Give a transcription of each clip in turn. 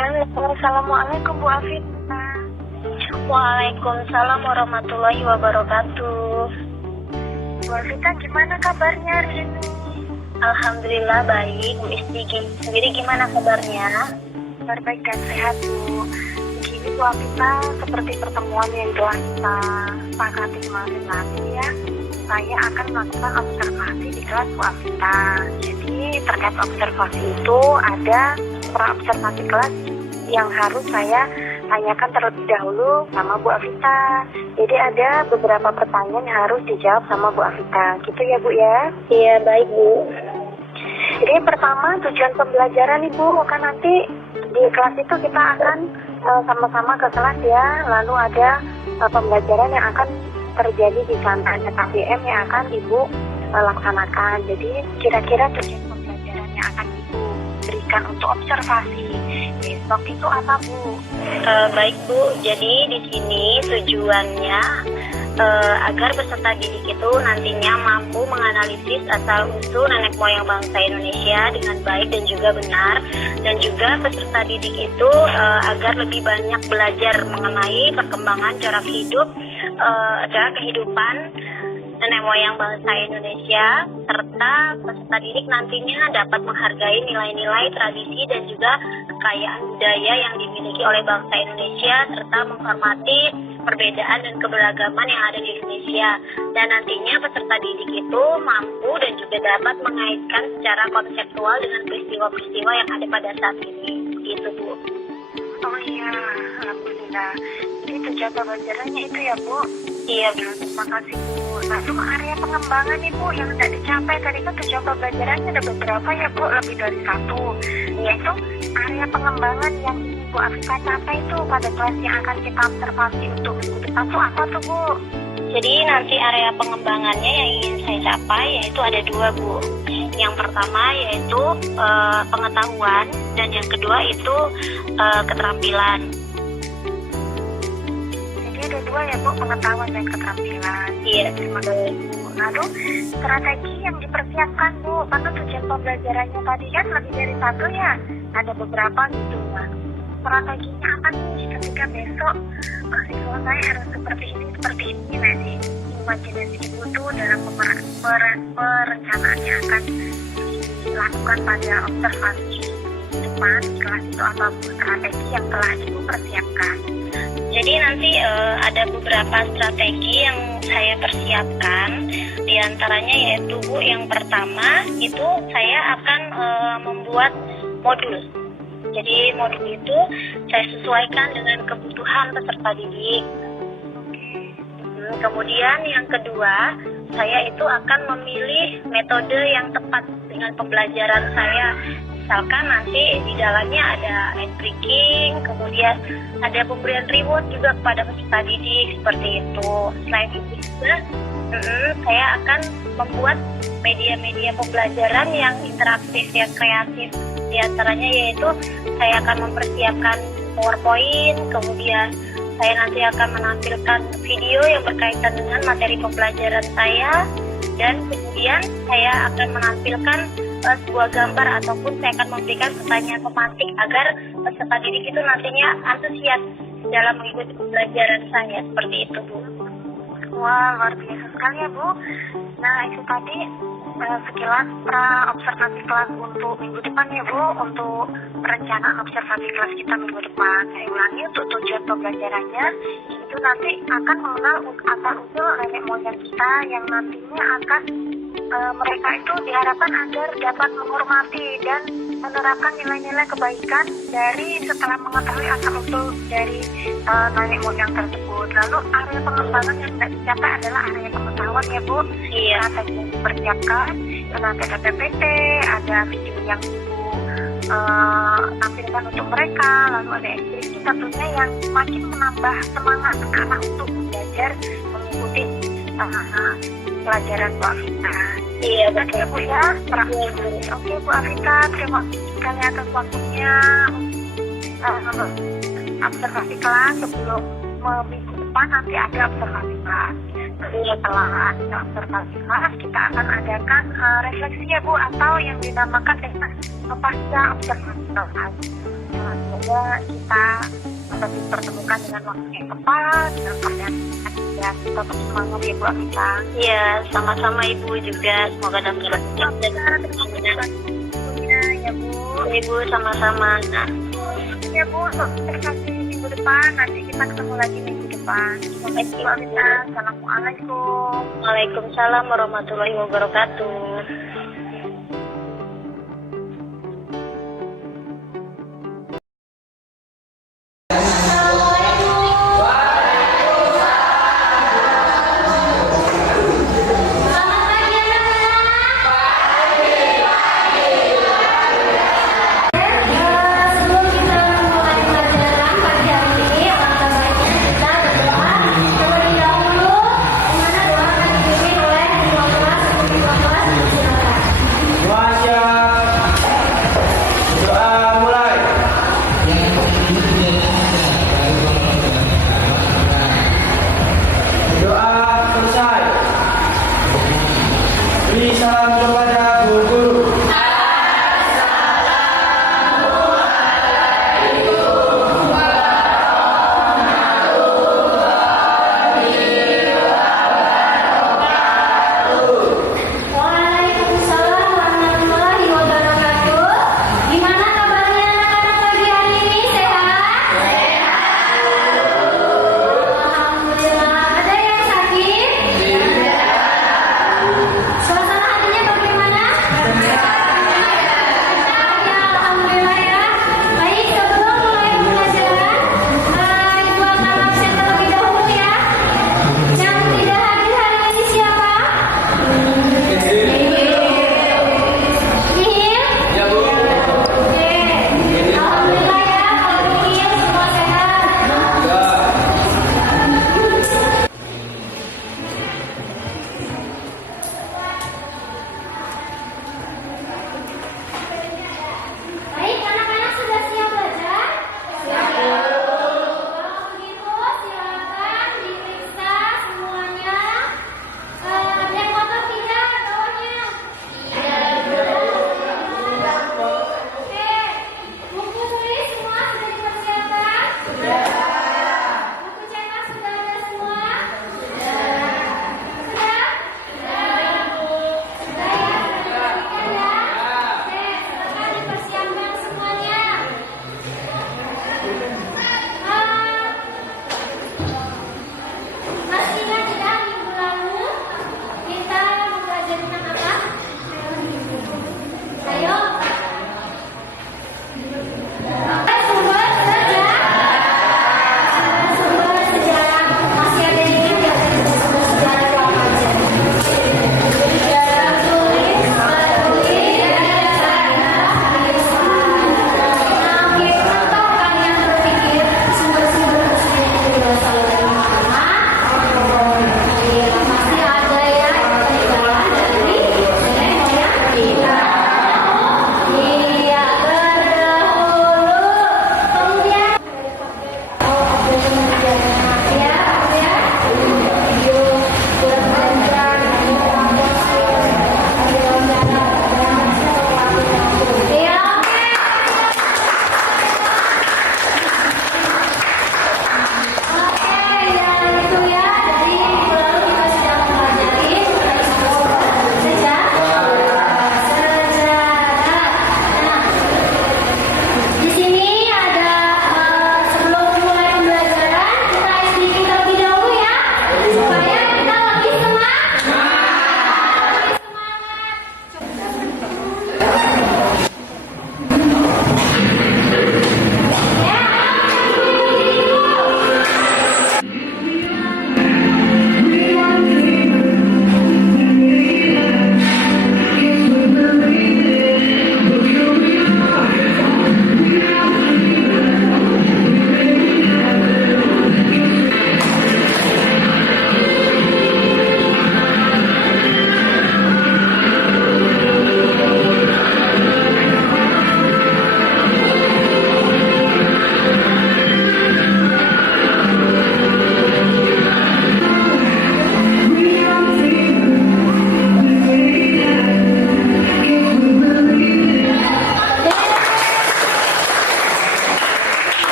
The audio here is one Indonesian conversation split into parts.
Halo, assalamualaikum Bu Afita. Waalaikumsalam warahmatullahi wabarakatuh. Bu Afita, gimana kabarnya hari ini? Alhamdulillah baik, Bu Isti. Sendiri gimana kabarnya? Baik dan sehat, Bu. Begini Bu Afita, seperti pertemuan yang telah kita sepakati kemarin nanti ya, saya akan melakukan observasi di kelas Bu Afita. Jadi terkait observasi itu ada observasi kelas yang harus saya tanyakan terlebih dahulu sama Bu Afita. Jadi ada beberapa pertanyaan yang harus dijawab sama Bu Afita. Gitu ya Bu ya? Iya baik Bu. Jadi pertama tujuan pembelajaran Ibu, kan nanti di kelas itu kita akan sama-sama ke kelas ya. Lalu ada pembelajaran yang akan terjadi di sana, ada KBM yang akan Ibu laksanakan. Jadi kira-kira tujuan pembelajaran yang akan Ibu berikan untuk observasi besok itu apa Bu? Baik Bu, jadi di sini tujuannya agar peserta didik itu nantinya mampu menganalisis asal-usul nenek moyang bangsa Indonesia dengan baik dan juga benar, dan juga peserta didik itu agar lebih banyak belajar mengenai perkembangan cara hidup, cara kehidupan nenek moyang bangsa Indonesia, serta peserta didik nantinya dapat menghargai nilai-nilai, tradisi, dan juga kekayaan budaya yang dimiliki oleh bangsa Indonesia, serta menghormati perbedaan dan keberagaman yang ada di Indonesia. Dan nantinya peserta didik itu mampu dan juga dapat mengaitkan secara konseptual dengan peristiwa-peristiwa yang ada pada saat ini. Begitu Bu. Oh iya, alhamdulillah. Jadi tujuan pembelajarannya itu ya Bu? Iya Bu. Terima kasih Bu. Lalu area pengembangan nih Bu yang tidak dicapai tadi kan tujuan pembelajarannya ada beberapa ya Bu, lebih dari satu. Yaitu area pengembangan yang Bu Afita capai itu pada kelas yang akan kita observasi untuk minggu depan tuh apa tuh Bu? Jadi nanti area pengembangannya yang ingin saya capai yaitu ada dua Bu. Yang pertama yaitu pengetahuan, dan yang kedua itu keterampilan. Jadi ada dua ya Bu, pengetahuan dan keterampilan. Iya. Terima kasih Bu. Lalu strategi yang dipersiapkan Bu, karena tujuan pembelajarannya tadi kan lebih dari satu ya, ada beberapa gitu. Nah, strateginya apa nih ketika besok siswa saya harus seperti ini nanti imajinasi Ibu tuh dalam perencanaan yang akan dilakukan pada observasi depan kelas itu apa Bu, strategi yang telah Ibu persiapkan? Jadi nanti ada beberapa strategi yang saya persiapkan. Di antaranya yaitu Bu, yang pertama itu saya akan membuat modul. Jadi modul itu saya sesuaikan dengan kebutuhan peserta didik. Kemudian yang kedua, saya itu akan memilih metode yang tepat dengan pembelajaran saya. Misalkan nanti di dalamnya ada ice breaking, kemudian ada pemberian reward juga kepada peserta didik, seperti itu. Selain itu juga, saya akan membuat media-media pembelajaran yang interaktif, yang kreatif. Di antaranya yaitu saya akan mempersiapkan PowerPoint, kemudian saya nanti akan menampilkan video yang berkaitan dengan materi pembelajaran saya, dan kemudian saya akan menampilkan sebuah gambar ataupun saya akan memberikan pertanyaan pemantik agar peserta didik itu nantinya antusias dalam mengikuti pembelajaran saya, seperti itu Bu. Wah, luar biasa sekali ya Bu. Nah itu tadi sekilas observasi kelas untuk minggu depan ya Bu, untuk perencanaan observasi kelas kita minggu depan. Saya ulangi, untuk tujuan pembelajarannya itu nanti akan mengenal asal-usul nenek moyang kita yang nantinya akan mereka itu diharapkan agar dapat menghormati dan menerapkan nilai-nilai kebaikan dari setelah mengetahui asal-usul dari nenek moyang tersebut. Lalu area pengembangan yang tidak dicapai adalah area pengetahuan ya Bu. Iya. Strategi yang dipersiapkan, nanti ada PPT, ada video yang Ibu tampilkan untuk mereka, lalu ada ekspresi tentunya yang makin menambah semangat anak untuk belajar mengikuti pelajaran Bu Afita. Iya betul Bu ya. Oke Bu Afita, terima kasih sekali atas waktunya. Observasi kelas sebelum minggu depan nanti ada observasi kelas. Setelah ada observasi kelas kita akan adakan refleksi ya Bu, atau yang dinamakan dengan pasca observasi kelas. Semoga kita dapat dipertemukan dengan waktu yang tepat, dengan keadaan ya kita tetap semangat ya Bu Afisa. Iya, sama-sama Ibu juga. Semoga dapat berkah dan ya Bu. Ibu sama-sama. Ya Bu, ekspektasi minggu depan nanti kita ketemu lagi minggu depan. Sampai Bu Afisa. Assalamualaikum. Waalaikumsalam warahmatullahi wabarakatuh.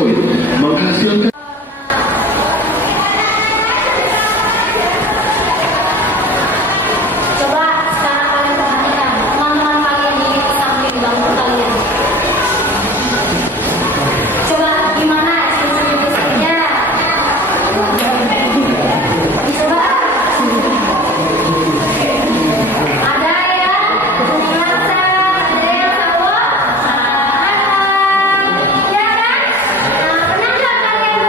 sawit menghasilkan. Coba sekarang kalian perhatikan teman-teman kalian di samping bangku kalian. Coba gimana ciri-ciri bersihnya? Coba. Ada yang merasa, ada yang tahu, ya kan? Nah, pernah nggak kalian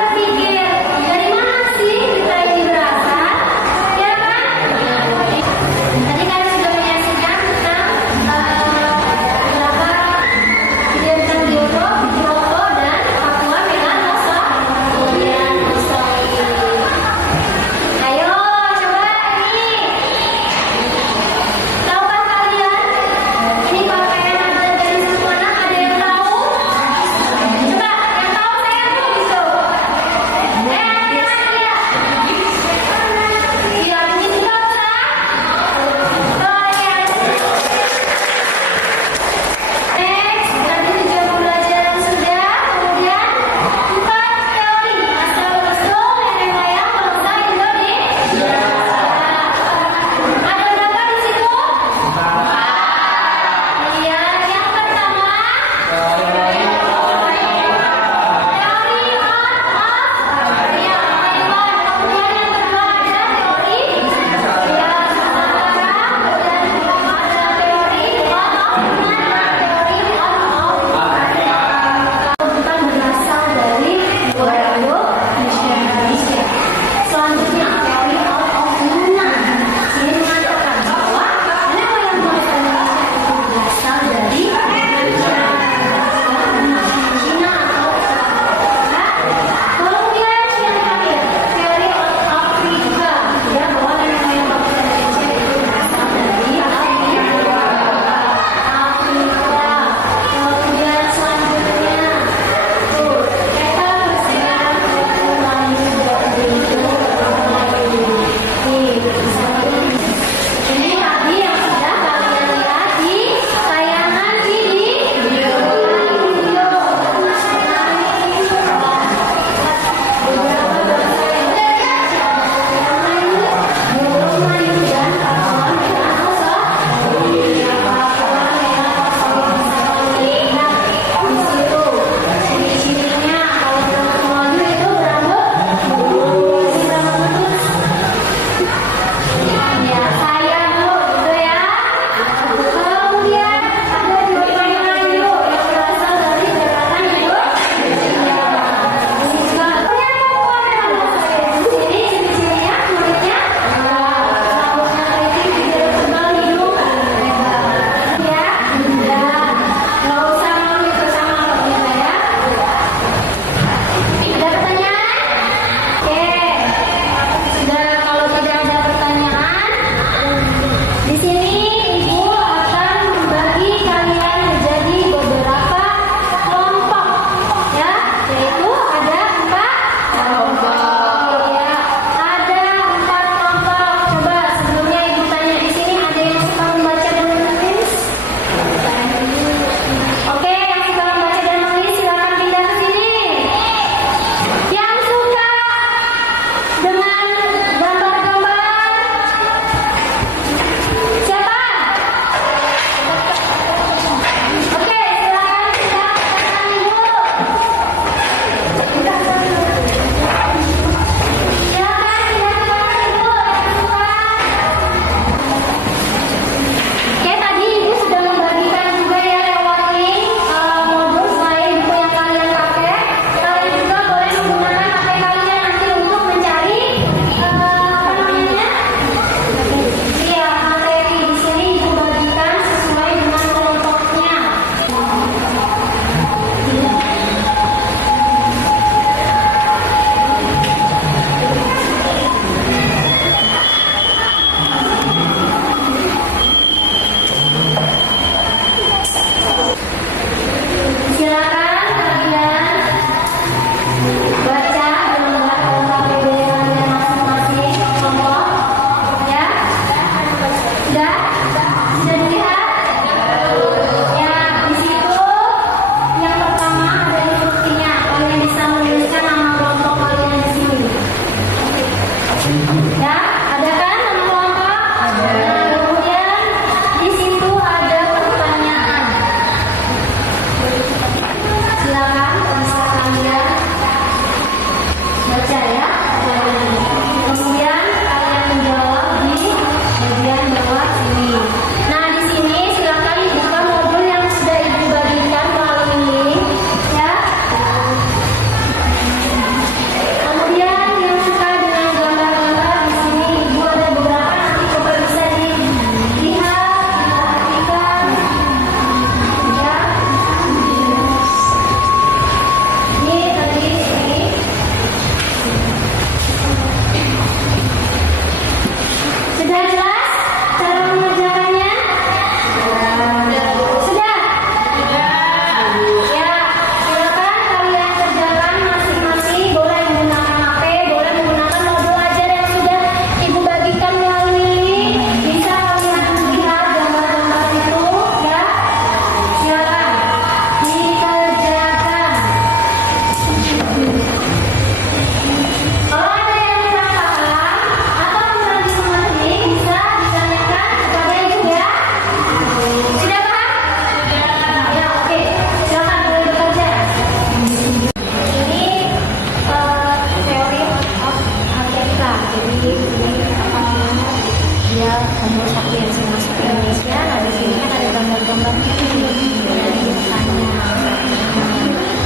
Iya, semua bahasa Indonesia. Nah, di sini kan ada gambar-gambarnya nih dari mukanya.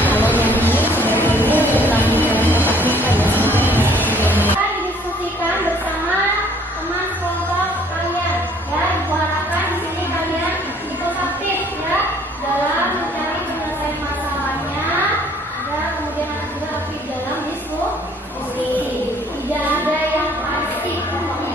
Kalau yang ini sebenarnya tentang tempat kita ya. Kita didiskusikan bersama teman kelompok kalian. Ya, ibu harapkan di sini kalian ikut aktif ya dalam mencari penyelesaian masalahnya. Ada kemudian juga aktif dalam diskusi. Tidak ada yang pasti pokoknya.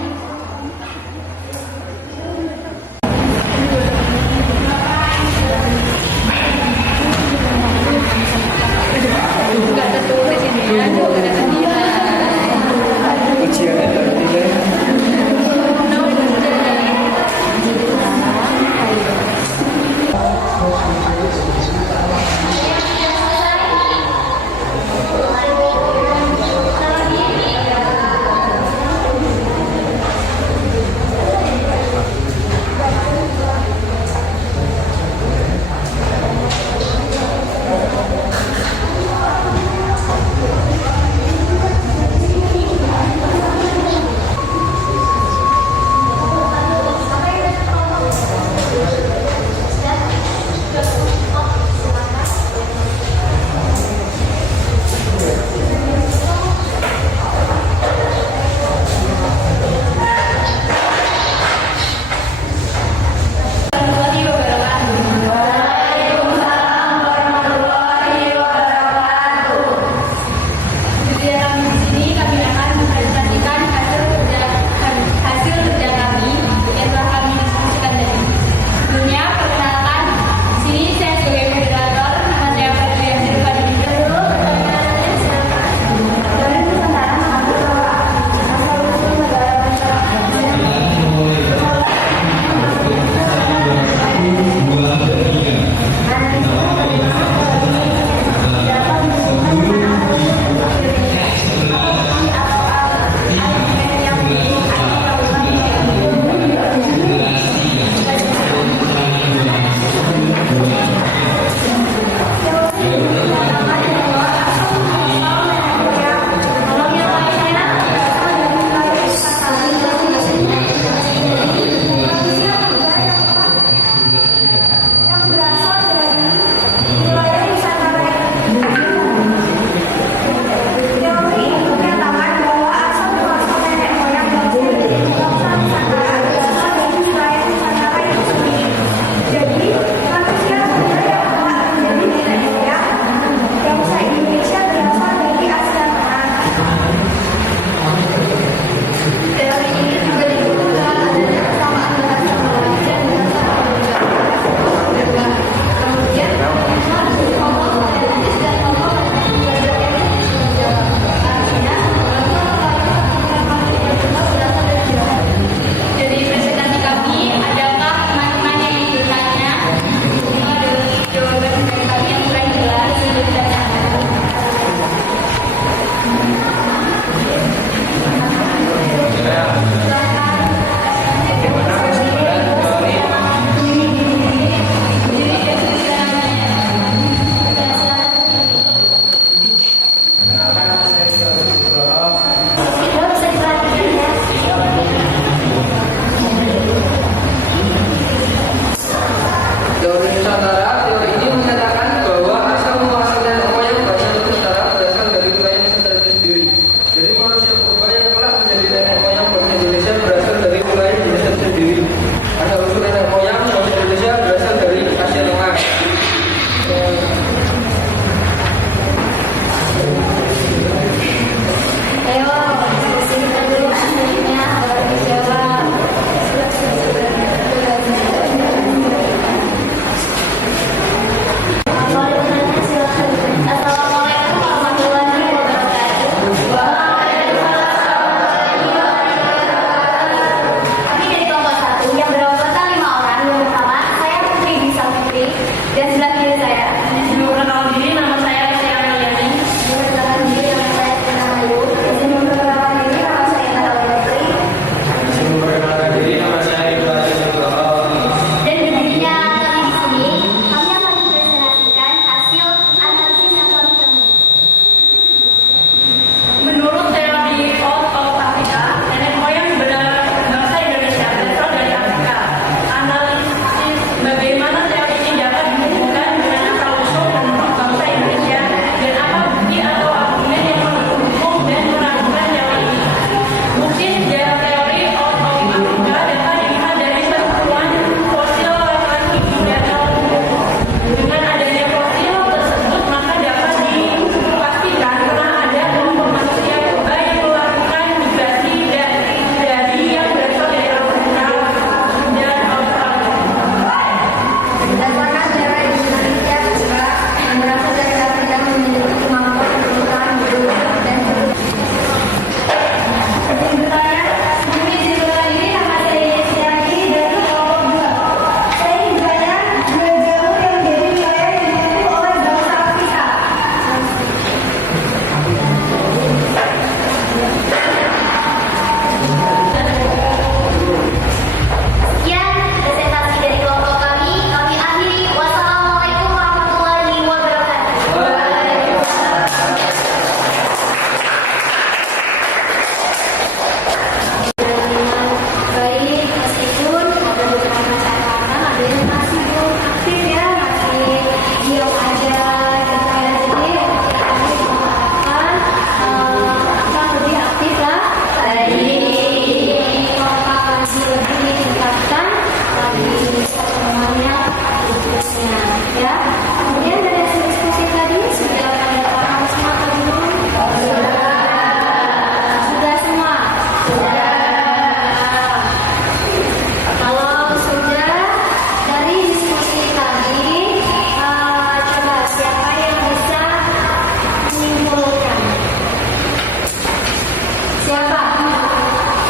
Siapa?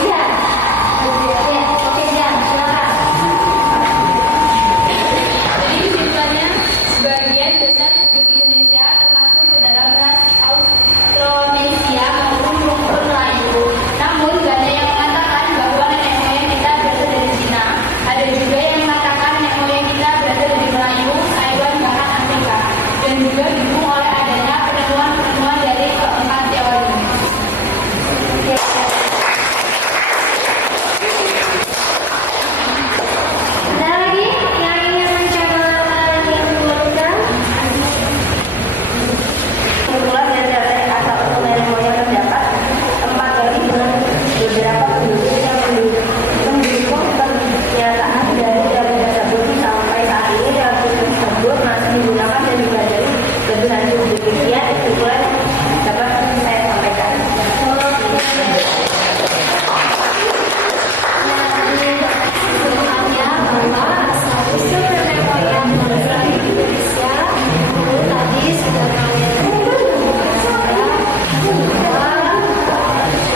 Iya. Iya, oke, Jan, silakan. Jadi kesimpulannya, sebagian besar penduduk Indonesia termasuk saudara ras Austronesia maupun rumpun Melayu. Namun, gak ada yang mengatakan bahwa nenek moyang kita berasal dari Cina. Ada juga yang mengatakan nenek moyang kita berasal dari Melayu, Taiwan, bahkan Afrika. Dan juga didukung oleh adanya penemuan-penemuan dari keempat teori. Ada lagi yang ingin mencoba yang menggunakan? Kebetulan dari data yang asal usul nenek moyang terdapat tempat dari dengan beberapa penduduk yang mendukung pernyataan dari teori tersebut. Sampai saat ini teori tersebut masih digunakan dan dipelajari lebih lanjut. Demikian kesimpulan dapat saya sampaikan. Kesimpulannya bahwa asal-usul nenek moyang bangsa Indonesia itu tadi sudah kalian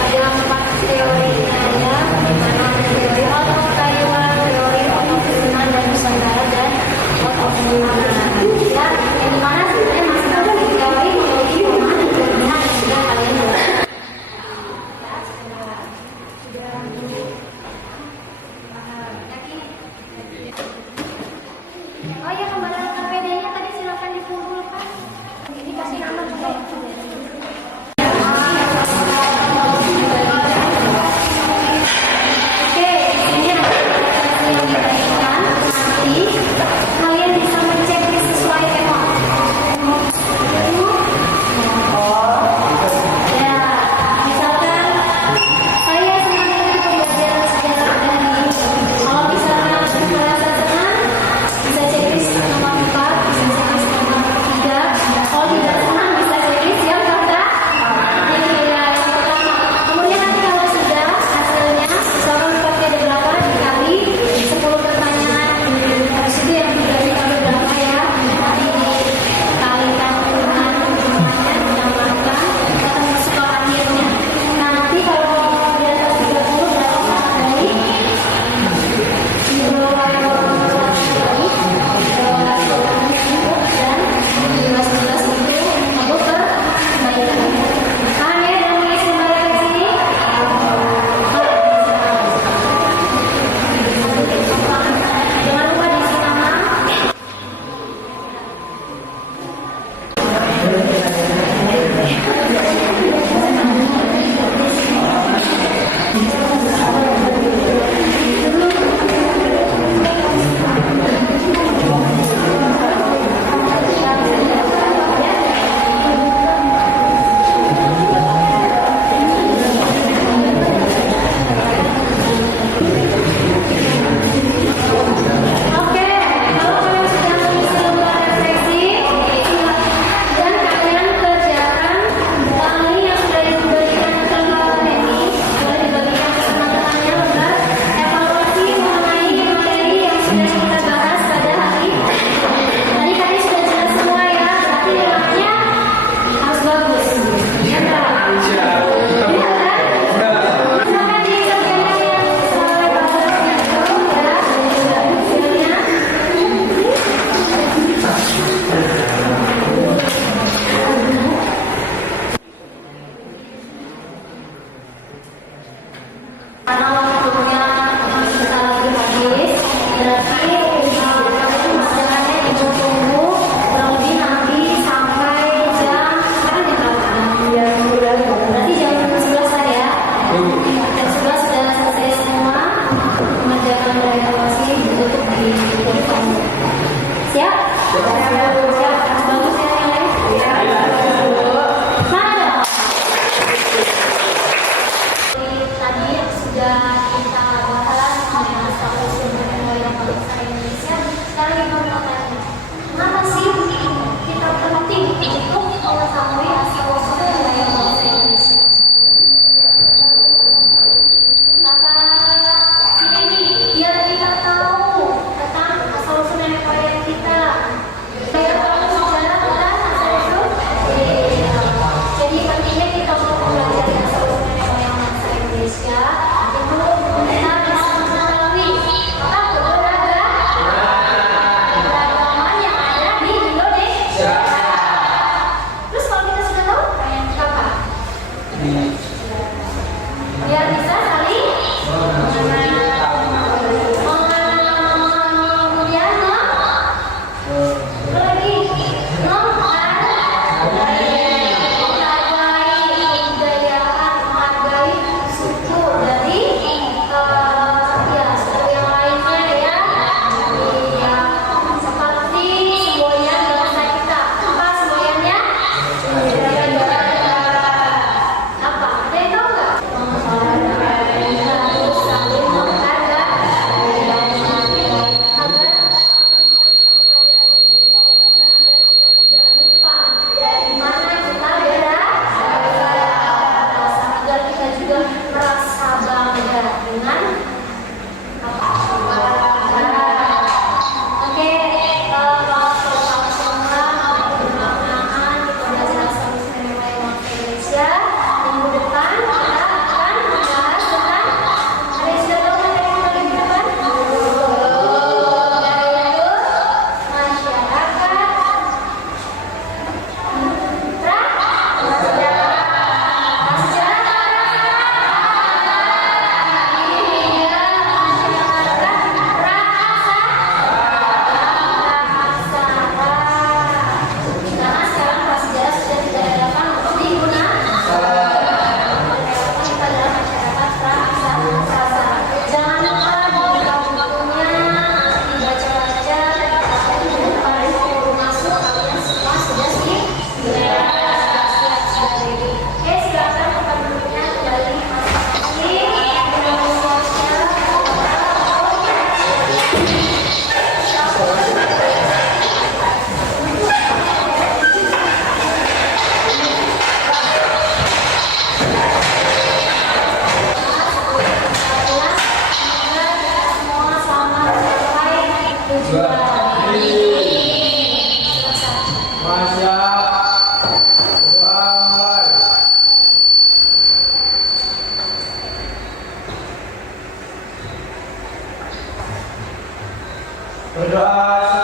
ada 4 teorinya ya, dimana ada teori out of Taiwan, teori out of Yunnan dan Nusantara, dan out of Yunnan. Ya, yang dimana sebenarnya masing-masing teori memiliki kelemahan dan kelebihan yang sudah kalian lihat. Oh ya, kembali KPD-nya tadi silakan dikumpulkan. Ini kasih nama coba. Oke, ini ada aplikasi yang diberikan. Nanti kalian bisa mencek sesuai tema. Ya, misalkan saya senang dengan pembelajaran sejarah ini. Kalau misalkan merasa senang, bisa checklist nomor 4, bisa checklist nomor 3. Kalau tidak senang, bisa checklist yang kata ini ya, yang pertama. Kemudian nanti kalau sudah hasilnya, misalkan 4 ada berapa, dikali 10 pertanyaan. Habis itu yang 3 dikali berapa ya, nanti dikalikan dengan jumlahnya, ditambahkan, kita masuk ke akhirnya. Nanti kalau di atas 30 berarti dari Jangan lupa diisi nama. Oke, kalau kalian sudah mengisi lembar refleksi, dan kalian kerjakan ulangi yang sudah diberikan ke Neni, sudah diberikan ke teman-temannya lembar evaluasi mengenai materi yang sudah kita bahas pada hari ini. Tadi kalian sudah jelas semua ya, berarti nilainya harus bagus. Ya kan? Iya kan? Silakan dikerjakan yang sesuai evaluasinya dulu ya, hasilnya. Karena waktunya kita lagi habis, berarti masalahnya ibu tunggu kurang lebih nanti sampai jam sekarang jam berapa? Berarti jam 11 lah ya. Jam 11 sudah selesai semua mengerjakan evaluasi untuk di kamu. Siap? Siap. Bagus ya nilai? Mana dong? Tadi sudah kita bahas mengenai asal-usul nenek moyang bangsa Indonesia. Sekarang kita mau tanya, kenapa sih kita penting untuk mengetahui asal-usul nenek moyang bangsa Indonesia? Berdoa